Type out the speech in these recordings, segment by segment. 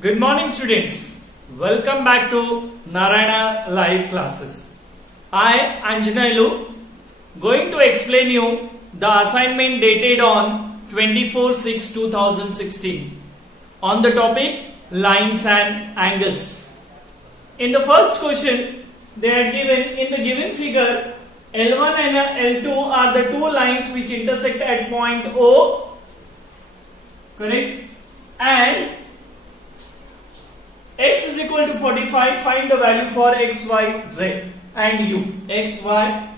Good morning, students. Welcome back to Narayana Live Classes. I, Anjanailu, going to explain you the assignment dated on 24/6/2016 on the topic lines and angles. In the first question, they are given in the given figure L1 and L2 are the two lines which intersect at point O, correct? And x is equal to 45. Find the value for x, y, z and u. X, y,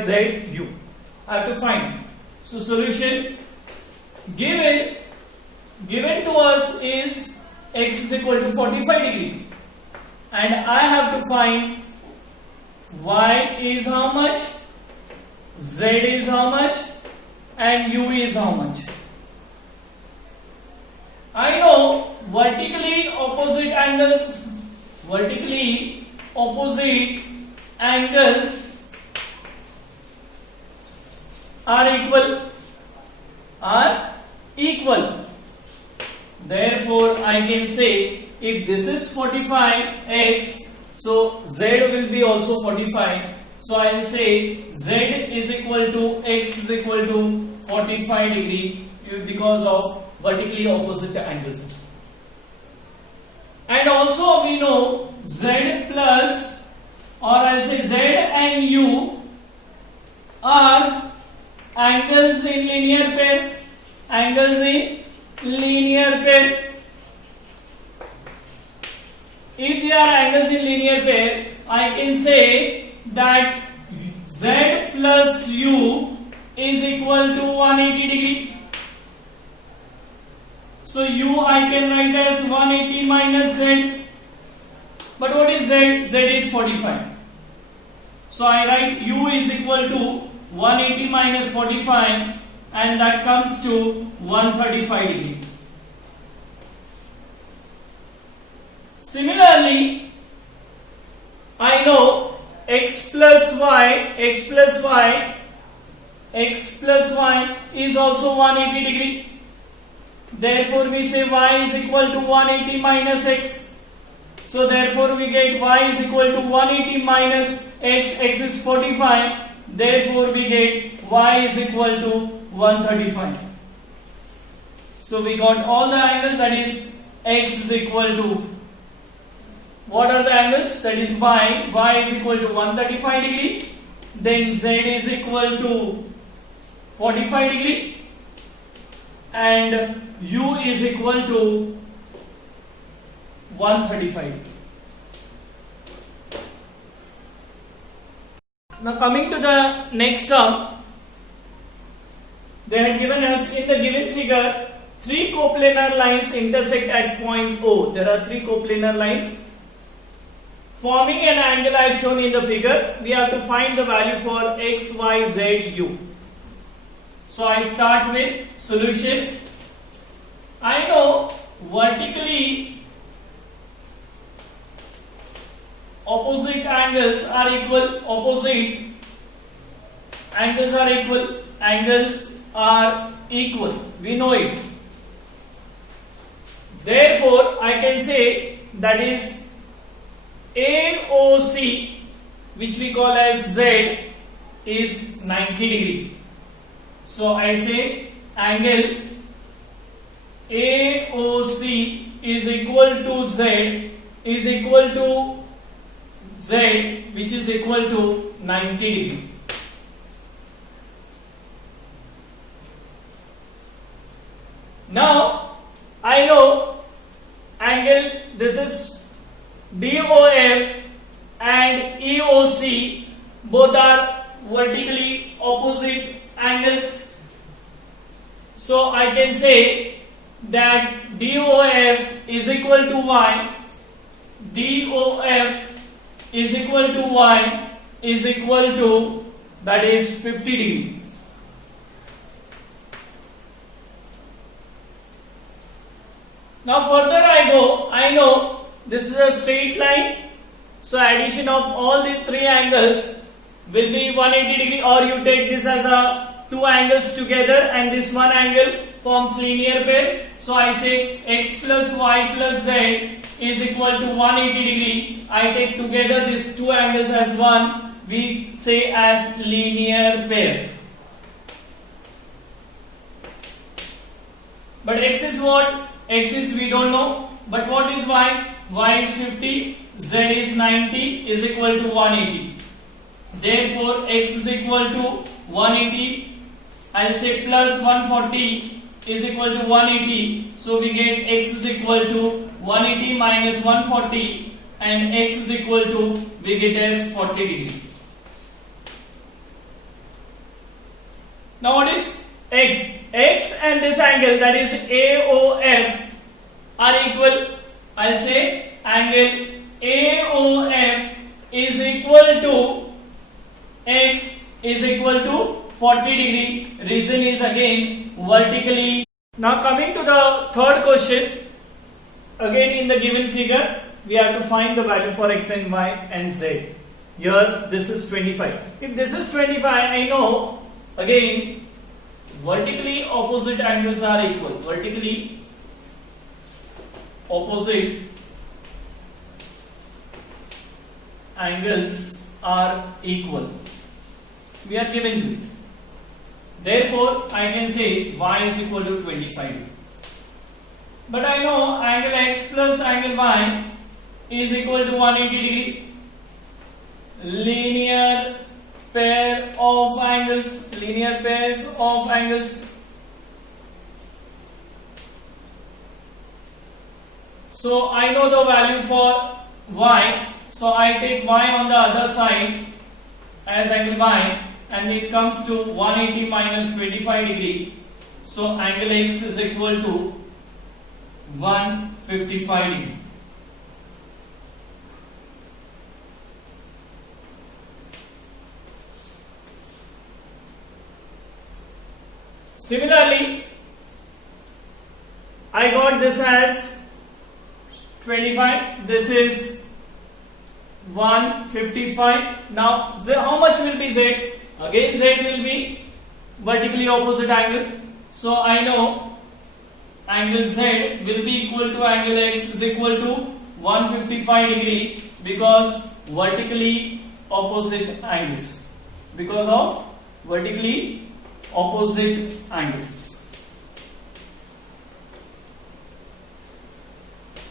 z, u. I have to find. So solution given to us is x is equal to 45 degree, and I have to find y is how much, z is how much, and u is how much. I know vertically opposite angles are equal. Therefore, I can say if this is 45x, so z will be also 45. So I will say z is equal to x is equal to 45 degree because of vertically opposite angles. And also we know z plus, or I'll say z and u are angles in linear pair. If they are angles in linear pair, I can say that z plus u is equal to 180 degree. So u I can write as 180 minus z. But what is z? Z is 45. So I write u is equal to 180 minus 45, and that comes to 135 degree. Similarly, I know x plus y is also 180 degree. Therefore, we say y is equal to 180 minus x. So therefore, we get y is equal to 180 minus x. X is 45. Therefore, we get y is equal to 135. So we got all the angles, that is x is equal to, what are the angles? That is y is equal to 135 degree. Then z is equal to 45 degree. And u is equal to 135. Now coming to the next sum, they have given us in the given figure three coplanar lines intersect at point O. There are three coplanar lines forming an angle as shown in the figure. We have to find the value for x, y, z, u. So I start with solution. I know vertically opposite angles are equal. We know it. Therefore, I can say that is AOC, which we call as z, is 90 degree. So I say angle AOC is equal to z which is equal to 90 degree. Now I know angle, this is DOF and EOC, both are vertically opposite angles. So I can say that DOF is equal to y, is equal to, that is 50 degree. Now further I go, I know this is a straight line, so addition of all the three angles will be 180 degree, or you take this as a two angles together and this one angle forms linear pair. So I say x plus y plus z is equal to 180 degree. I take together these two angles as one. We say as linear pair. But x is what? X is we don't know. But what is y? Y is 50, z is 90 is equal to 180. Therefore, x is equal to 180. I'll say plus 140 is equal to 180. So we get x is equal to 180 minus 140 and x is equal to, we get as 40 degree. Now what is x? X and this angle, that is AOF, are equal. I'll say angle AOF is equal to x is equal to 40 degree. Reason is again vertically. Now coming to the third question, again in the given figure we have to find the value for x and y and z. Here this is 25. If this is 25, I know again vertically opposite angles are equal. Vertically opposite angles are equal. We are given to it. Therefore, I can say y is equal to 25. But I know angle x plus angle y is equal to 180 degree. Linear pair of angles, linear pairs of angles. So I know the value for y, so I take y on the other side as angle y and it comes to 180 minus 25 degree. So angle x is equal to 155 degree. Similarly, I got this as 25, this is 155. Now z, how much will be z? Again z will be vertically opposite angle. So I know angle z will be equal to angle x is equal to 155 degree because vertically opposite angles. Because of vertically opposite angles.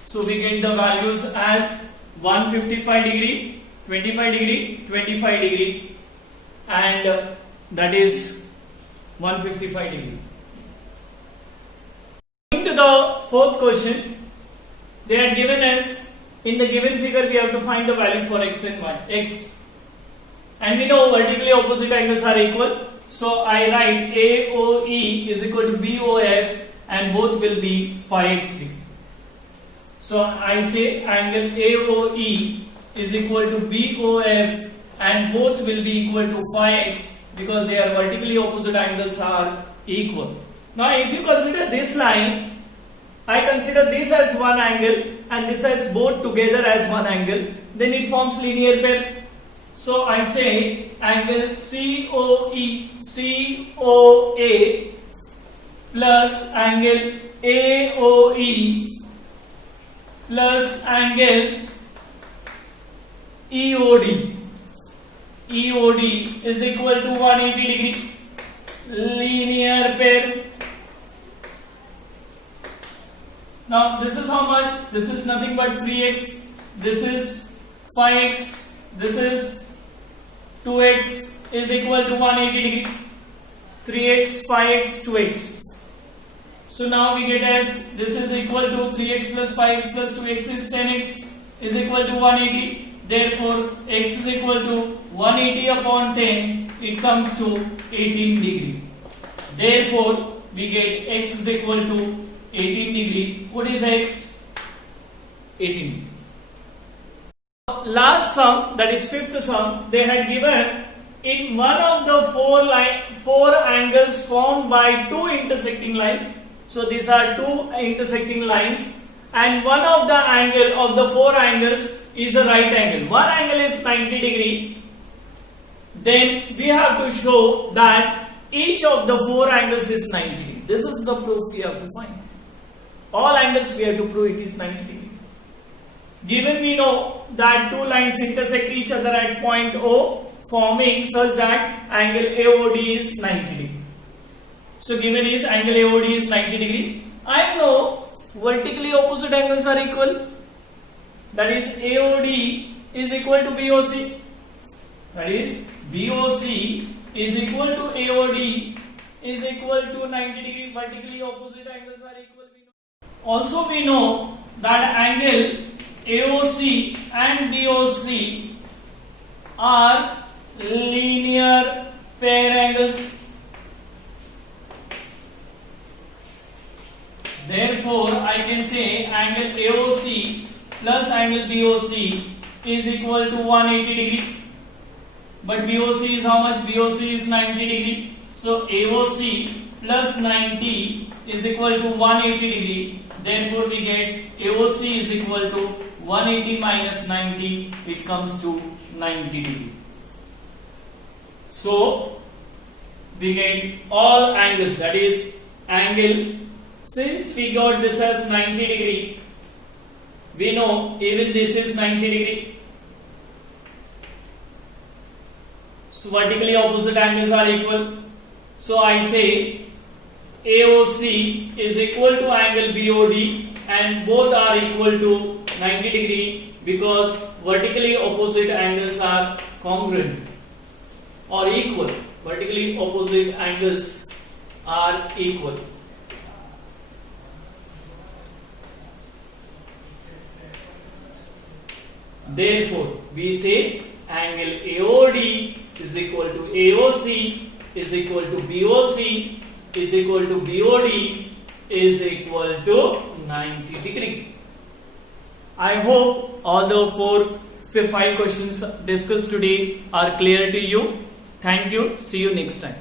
So we get the values as 155 degree, 25 degree, 25 degree, and that is 155 degree. Coming to the fourth question, they are given as, in the given figure we have to find the value for x and y. X, and we know vertically opposite angles are equal. So I write AOE is equal to BOF and both will be 5x degree. So I say angle AOE is equal to BOF and both will be equal to 5x because they are vertically opposite angles are equal. Now if you consider this line, I consider this as one angle and this as both together as one angle, then it forms linear pair. So I say angle COA plus angle AOE plus angle EOD. EOD is equal to 180 degree. Linear pair. Now this is how much? This is nothing but 3x. This is 5x. This is 2x is equal to 180 degree. 3x, 5x, 2x. So now we get as this is equal to 3x plus 5x plus 2x is 10x is equal to 180. Therefore, x is equal to 180 upon 10. It comes to 18 degree. Therefore, we get x is equal to 18 degree. What is x? 18 degree. Last sum, that is fifth sum, they had given in one of the four angles formed by two intersecting lines. So these are two intersecting lines, and one of the angle of the four angles is a right angle. One angle is 90 degree. Then we have to show that each of the four angles is 90 degree. This is the proof we have to find. All angles we have to prove it is 90 degree. Given we know that two lines intersect each other at point O, forming such that angle AOD is 90 degree. So given is angle AOD is 90 degree. I know vertically opposite angles are equal. That is AOD is equal to BOC. That is BOC is equal to AOD is equal to 90 degree. Vertically opposite angles are equal. Also we know that angle AOC and BOC are linear pair angles. Therefore, I can say angle AOC plus angle BOC is equal to 180 degree. But BOC is how much? BOC is 90 degree. So AOC plus 90 is equal to 180 degree. Therefore, we get AOC is equal to 180 minus 90. It comes to 90 degree. So we get all angles. That is angle. Since we got this as 90 degree, we know even this is 90 degree. So vertically opposite angles are equal. So I say AOC is equal to angle BOD and both are equal to 90 degree because vertically opposite angles are congruent or equal. Vertically opposite angles are equal. Therefore, we say angle AOD is equal to AOC is equal to BOC is equal to BOD is equal to 90 degree. I hope all the 5 questions discussed today are clear to you. Thank you. See you next time.